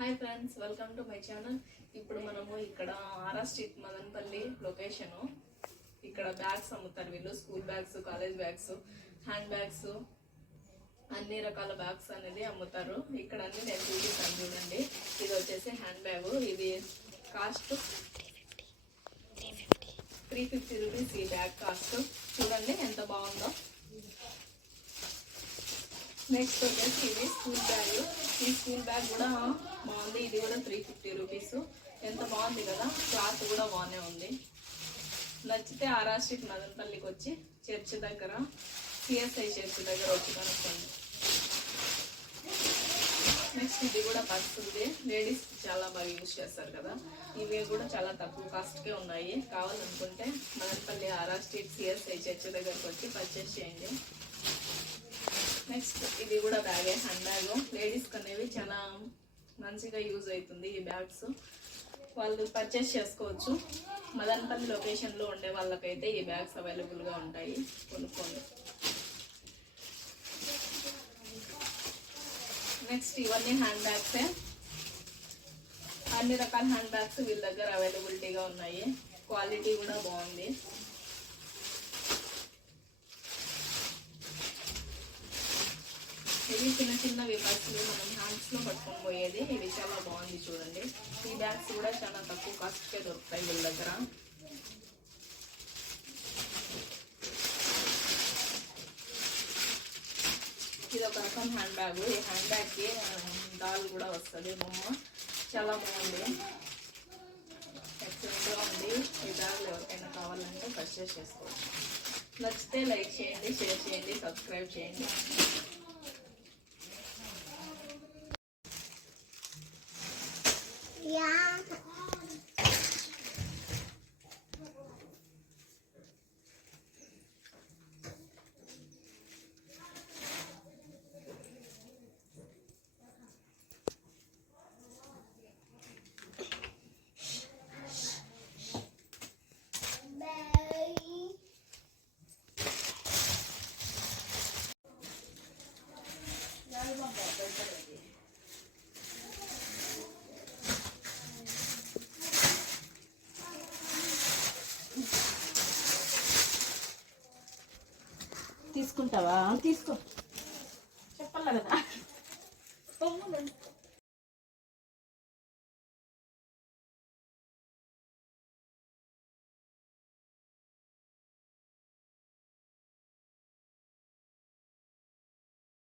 Hi friends, welcome to my channel. ఇప్పుడు మనము ఇక్కడ ఆర్ఆర్ స్ట్రీట్ మదనపల్లి లొకేషను. ఇక్కడ బ్యాగ్స్ అమ్ముతారు వీళ్ళు. School bags, college bags, hand bags, అన్ని రకాల బ్యాగ్స్ అనేది అమ్ముతారు. ఇక్కడ అన్ని నేను చూపిస్తాను చూడండి. ఇది వచ్చేసి హ్యాండ్ బ్యాగ్. ఇది కాస్ట్ 350 రూపీస్. ఈ బ్యాగ్ కాస్ట్ చూడండి ఎంత బాగుందో. నెక్స్ట్ వచ్చేసి ఇది స్కూల్ బ్యాగ్. ఈ స్కూల్ బ్యాగ్ కూడా బాగుంది. ఇది కూడా 350 రూపీస్. ఎంత బాగుంది కదా, క్లాత్ కూడా బాగానే ఉంది. నచ్చితే ఆర్ఆర్ స్ట్రీట్ మదనపల్లికి వచ్చి చర్చ్ దగ్గర, సిఎస్ఐ చర్చ్ దగ్గర వచ్చి కనుక్కోండి. నెక్స్ట్ ఇది కూడా పర్స్ ఉంది. లేడీస్ చాలా బాగా యూజ్ చేస్తారు కదా. ఇవి కూడా చాలా తక్కువ కాస్ట్కే ఉన్నాయి. కావాలనుకుంటే Madanapalle RR street CSI church దగ్గరకు వచ్చి పర్చేస్ చేయండి. నెక్స్ట్ ఇది కూడా బ్యాగే, హ్యాండ్ బ్యాగ్. లేడీస్కి అనేవి చాలా మంచిగా యూజ్ అవుతుంది ఈ బ్యాగ్స్. వాళ్ళు పర్చేస్ చేసుకోవచ్చు. మదనపల్లి లొకేషన్లో ఉండే వాళ్ళకైతే ఈ బ్యాగ్స్ అవైలబుల్గా ఉంటాయి, కొనుక్కోండి. నెక్స్ట్ ఇవన్నీ హ్యాండ్ బ్యాగ్సే. అన్ని రకాల హ్యాండ్ బ్యాగ్స్ వీళ్ళ దగ్గర అవైలబిలిటీగా ఉన్నాయి. క్వాలిటీ కూడా బాగుంది. ఇవి చిన్న చిన్నవి బస్సులు మనం హ్యాండ్స్లో పట్టుకొని పోయేది. ఇవి చాలా బాగుంది చూడండి. ఈ బ్యాగ్స్ కూడా చాలా తక్కువ కాస్ట్కే దొరుకుతాయి వీళ్ళ దగ్గర. ఇది ఒక రకం హ్యాండ్ బ్యాగ్. ఈ హ్యాండ్ బ్యాగ్కి డాల్ కూడా వస్తుంది, బొమ్మ. చాలా బాగుంది, ఎక్సలెంట్గా ఉంది. ఈ బ్యాగ్లు ఎవరికైనా కావాలంటే పర్చేస్ చేసుకోవచ్చు. నచ్చితే లైక్ చేయండి, షేర్ చేయండి, సబ్స్క్రైబ్ చేయండి. తీసుకుంటావా? తీసుకో, చెప్పాలి కదా.